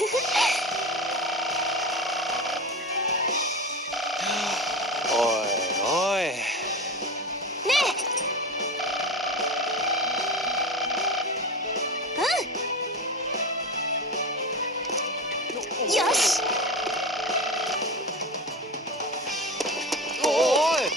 Oi, oi. 네! 요시! Oi!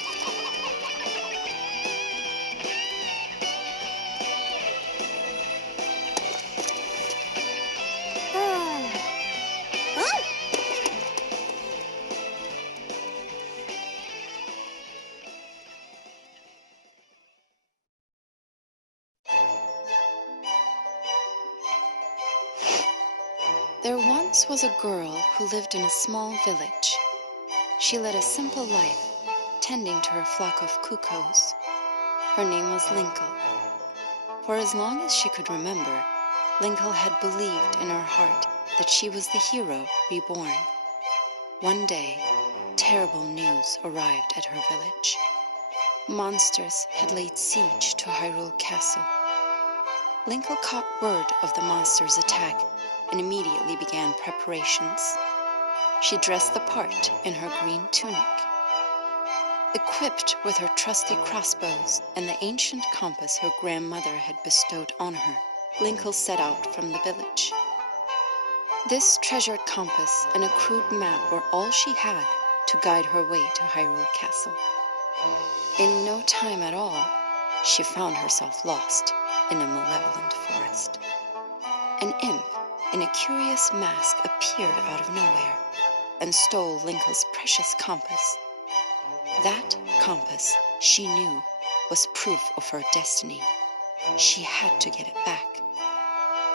There once was a girl who lived in a small village. She led a simple life, tending to her flock of cuckoos. Her name was Linkle. For as long as she could remember, Linkle had believed in her heart that she was the hero reborn. One day, terrible news arrived at her village. Monsters had laid siege to Hyrule Castle. Linkle caught word of the monsters' attack and immediately began preparations. She dressed the part in her green tunic. Equipped with her trusty crossbows and the ancient compass her grandmother had bestowed on her, Linkle set out from the village. This treasured compass and a crude map were all she had to guide her way to Hyrule Castle. In no time at all, she found herself lost in a malevolent forest. An imp in a curious mask appeared out of nowhere and stole Linkle's precious compass. That compass, she knew, was proof of her destiny. She had to get it back.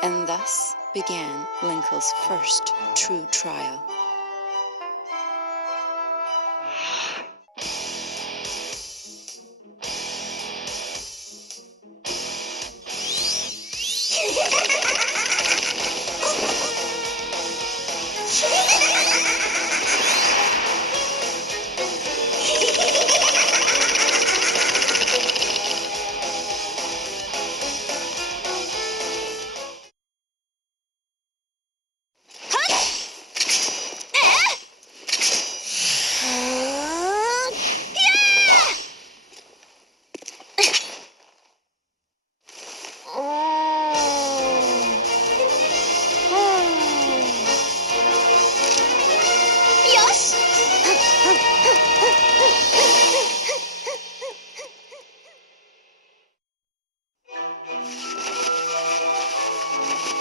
And thus began Linkle's first true trial.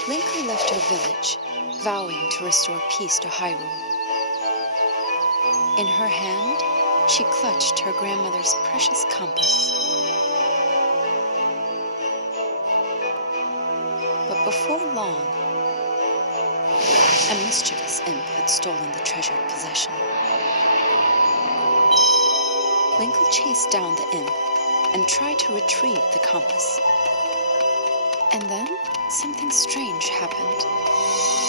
Linkle left her village, vowing to restore peace to Hyrule. In her hand, she clutched her grandmother's precious compass. But before long, a mischievous imp had stolen the treasured possession. Linkle chased down the imp and tried to retrieve the compass. And then something strange happened.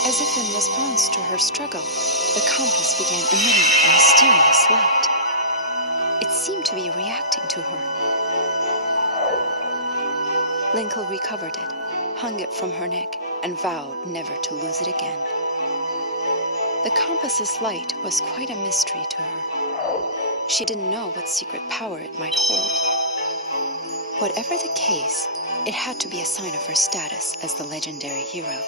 As if in response to her struggle, the compass began emitting a mysterious light. It seemed to be reacting to her. Linkle recovered it, hung it from her neck, and vowed never to lose it again. The compass's light was quite a mystery to her. She didn't know what secret power it might hold. Whatever the case, it had to be a sign of her status as the legendary hero.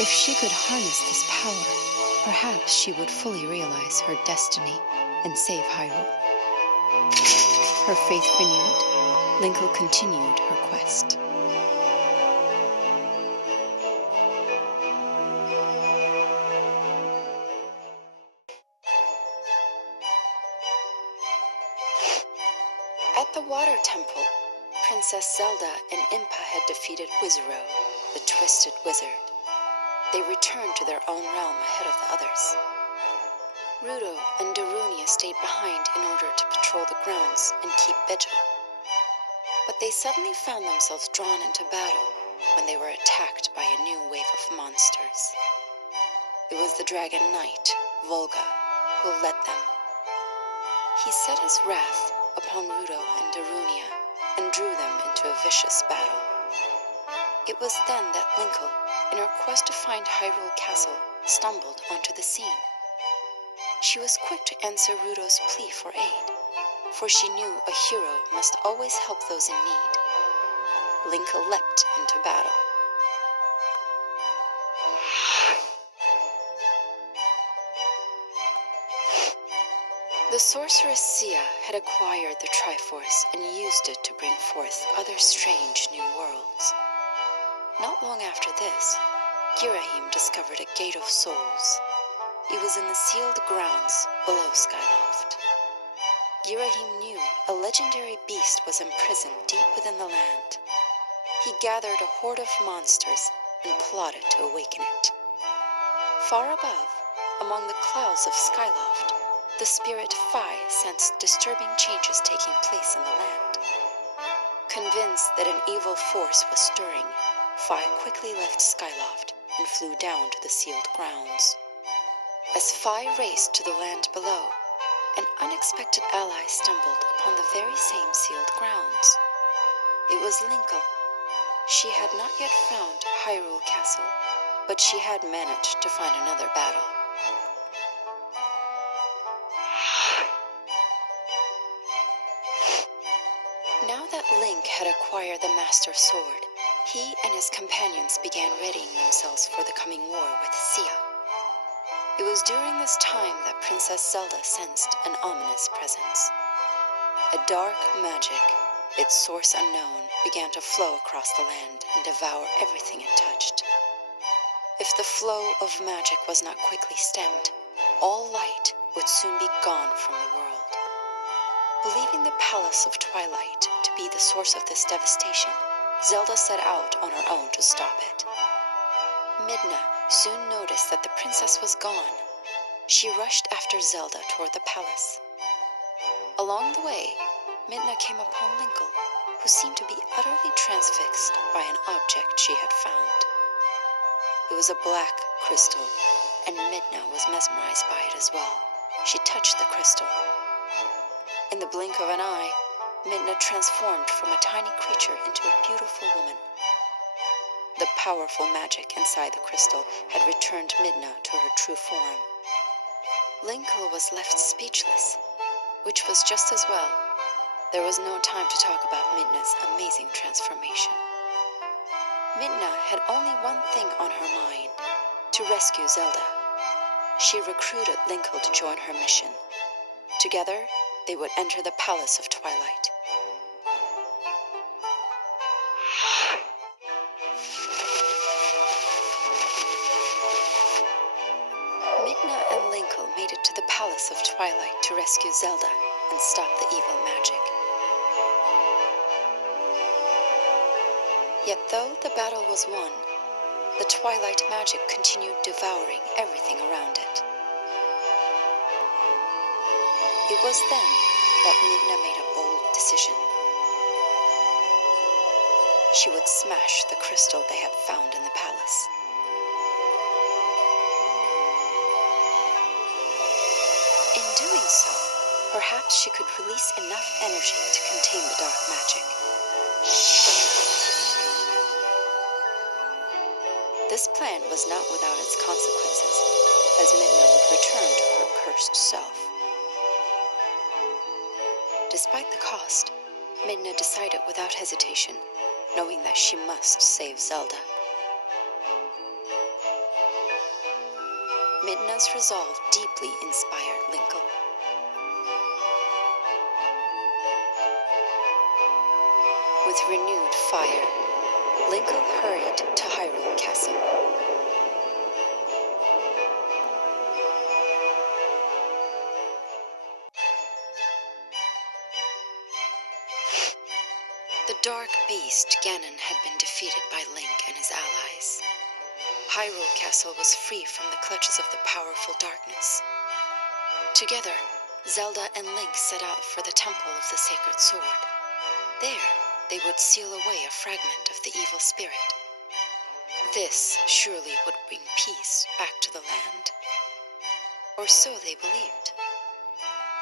If she could harness this power, perhaps she would fully realize her destiny and save Hyrule. Her faith renewed, Linkle continued her quest. At the Water Temple, Princess Zelda and Impa had defeated Wizaro, the Twisted Wizard. They returned to their own realm ahead of the others. Ruto and Darunia stayed behind in order to patrol the grounds and keep vigil. But they suddenly found themselves drawn into battle when they were attacked by a new wave of monsters. It was the Dragon Knight, Volga, who led them. He set his wrath upon Ruto and Darunia and drew them into a vicious battle. It was then that Linkle, in her quest to find Hyrule Castle, stumbled onto the scene. She was quick to answer Rudo's plea for aid, for she knew a hero must always help those in need. Linkle leapt into battle. The sorceress Sia had acquired the Triforce and used it to bring forth other strange new worlds. Not long after this, Girahim discovered a Gate of Souls. It was in the sealed grounds below Skyloft. Girahim knew a legendary beast was imprisoned deep within the land. He gathered a horde of monsters and plotted to awaken it. Far above, among the clouds of Skyloft, the spirit Fi sensed disturbing changes taking place in the land. Convinced that an evil force was stirring, Fi quickly left Skyloft and flew down to the sealed grounds. As Fi raced to the land below, an unexpected ally stumbled upon the very same sealed grounds. It was Linkle. She had not yet found Hyrule Castle, but she had managed to find another battle. Now that Link had acquired the Master Sword, he and his companions began readying themselves for the coming war with Sia. It was during this time that Princess Zelda sensed an ominous presence. A dark magic, its source unknown, began to flow across the land and devour everything it touched. If the flow of magic was not quickly stemmed, all light would soon be gone from the world. Believing the Palace of Twilight to be the source of this devastation, Zelda set out on her own to stop it. Midna soon noticed that the princess was gone. She rushed after Zelda toward the palace. Along the way, Midna came upon Linkle, who seemed to be utterly transfixed by an object she had found. It was a black crystal, and Midna was mesmerized by it as well. She touched the crystal. In the blink of an eye, Midna transformed from a tiny creature into a beautiful woman. The powerful magic inside the crystal had returned Midna to her true form. Linkle was left speechless, which was just as well. There was no time to talk about Midna's amazing transformation. Midna had only one thing on her mind: to rescue Zelda. She recruited Linkle to join her mission. Together, they would enter the Palace of Twilight. Midna and Linkle made it to the Palace of Twilight to rescue Zelda and stop the evil magic. Yet though the battle was won, the Twilight magic continued devouring everything around it. It was then that Midna made a bold decision. She would smash the crystal they had found in the palace. In doing so, perhaps she could release enough energy to contain the dark magic. This plan was not without its consequences, as Midna would return to her cursed self. Despite the cost, Midna decided without hesitation, knowing that she must save Zelda. Midna's resolve deeply inspired Linkle. With renewed fire, Linkle hurried to Hyrule Castle. The dark beast Ganon had been defeated by Link and his allies. Hyrule Castle was free from the clutches of the powerful darkness. Together, Zelda and Link set out for the Temple of the Sacred Sword. There, they would seal away a fragment of the evil spirit. This surely would bring peace back to the land. Or so they believed.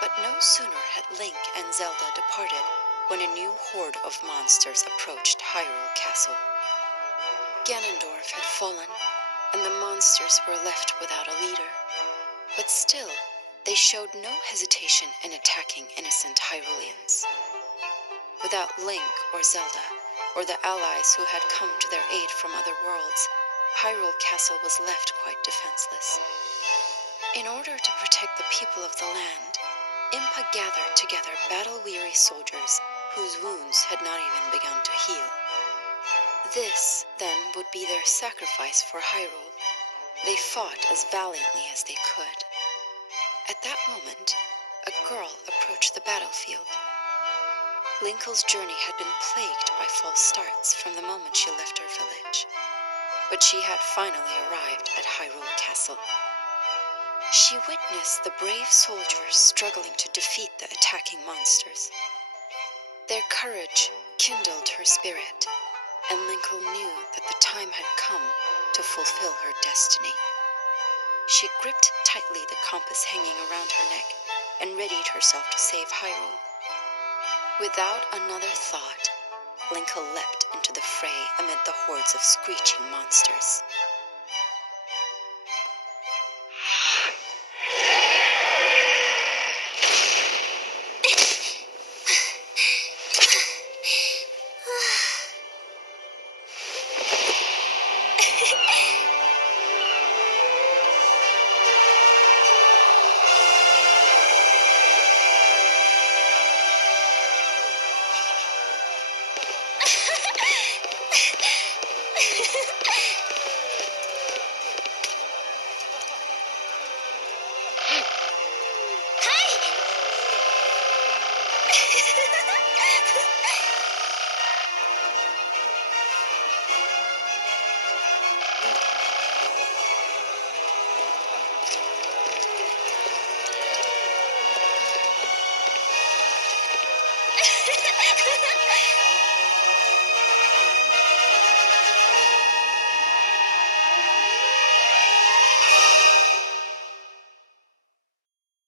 But no sooner had Link and Zelda departed when a new horde of monsters approached Hyrule Castle. Ganondorf had fallen, and the monsters were left without a leader. But still, they showed no hesitation in attacking innocent Hyruleans. Without Link or Zelda, or the allies who had come to their aid from other worlds, Hyrule Castle was left quite defenseless. In order to protect the people of the land, Impa gathered together battle-weary soldiers whose wounds had not even begun to heal. This, then, would be their sacrifice for Hyrule. They fought as valiantly as they could. At that moment, a girl approached the battlefield. Linkle's journey had been plagued by false starts from the moment she left her village, but she had finally arrived at Hyrule Castle. She witnessed the brave soldiers struggling to defeat the attacking monsters. Their courage kindled her spirit, and Linkle knew that the time had come to fulfill her destiny. She gripped tightly the compass hanging around her neck and readied herself to save Hyrule. Without another thought, Linkle leapt into the fray amid the hordes of screeching monsters.